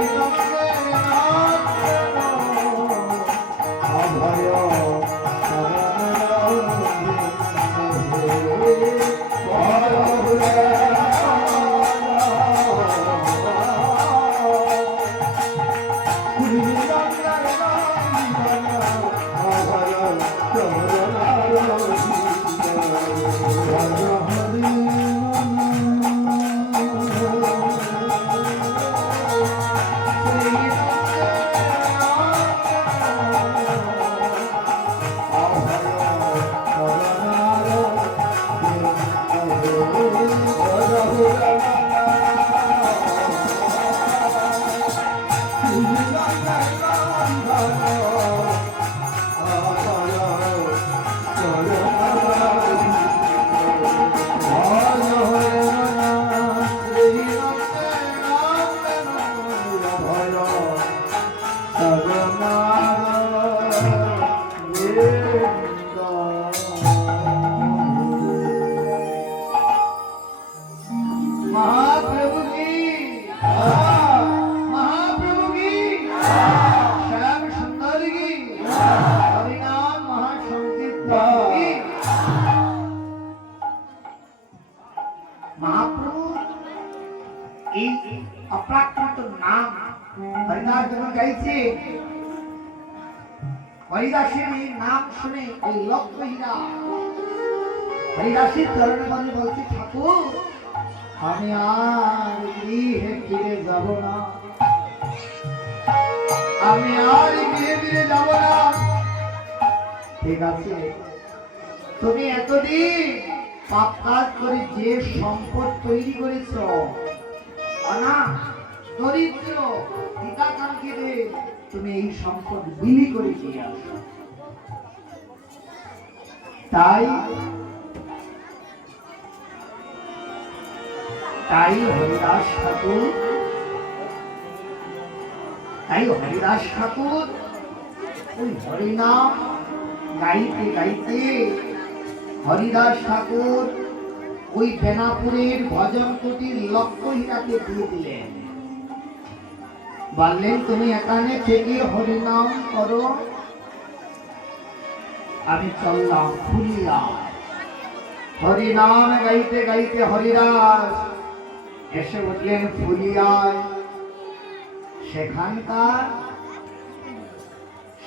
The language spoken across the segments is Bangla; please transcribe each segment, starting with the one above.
Música হরিদাস যখন গাইছে। হরিদাসের এই নাম শুনে ওই লক্ষ্য হীরা হরিদাসের চরণে মানে বলছে, ঠাকুর, আমি আর গৃহে ফিরে যাব না। আমি আর গৃহে ফিরে যাব না। ঠিক আছে। তুমি এতদিন পাপ কাজ করে যে সম্পদ তৈরি করেছ অনা দরিদ্র তুমি এই সম্পদ বিলি করে দিয়ে আসো। তাই তাই হরিদাস ঠাকুর, তাই হরিদাস ঠাকুর, ওই হরিনাম গাইতে গাইতে হরিদাস ঠাকুর ওই বেনাপুরের ভজন কুটির লক্ষ্য হীরাকে দিয়ে দিলেন। বললেন তুমি এখানে থেকে হরিনাম করো। আমি চললাম ফুলিয়া হরিনাম গাইতে গাইতে হরিদাস এসে উঠলেন ফুলিয়ায়। সেখানকার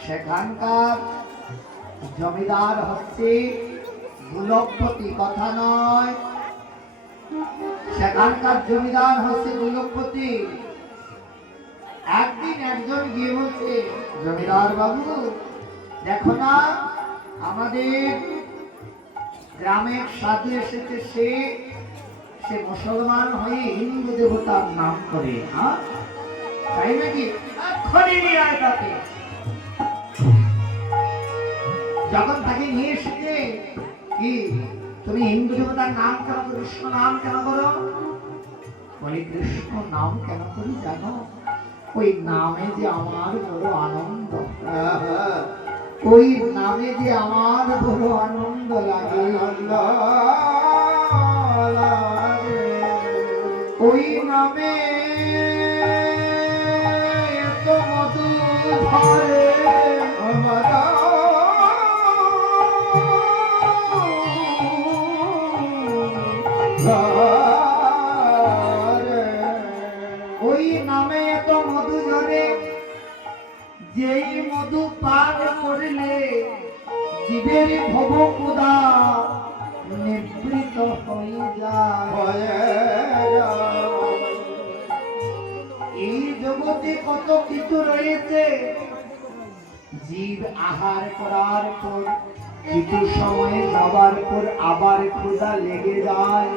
সেখানকার জমিদার হচ্ছে দুলভপতি কথা নয়। সেখানকার জমিদার হচ্ছে দুলভপতি জমিদার বাবু, দেখো না, আমাদের গ্রামের সাধু এসেছে সে সে মুসলমান হয়ে হিন্দু দেবতার নাম করে হ্যাঁ? তাই নাকি? এক্ষুনি নিয়ে আয় তাকে। যখন তাকে নিয়ে এসেছে, কি? তুমি হিন্দু দেবতার নাম কেন? কৃষ্ণ নাম কেন করো বলি, কৃষ্ণ নাম কেন করি জানো? ওই নামে যে আমার বড় আনন্দ ওই নামে যে আমার বড় আনন্দ লাগে ওই নামে এত মধু মৃত্যু পার করিলে জীবের ভব কুদা নিবৃত হয়ে যায়। এই জগতে কত কিছু রয়েছে। জীব আহার করার পর কিছু সময় যাবার পর আবার ক্ষুদা লেগে যায়।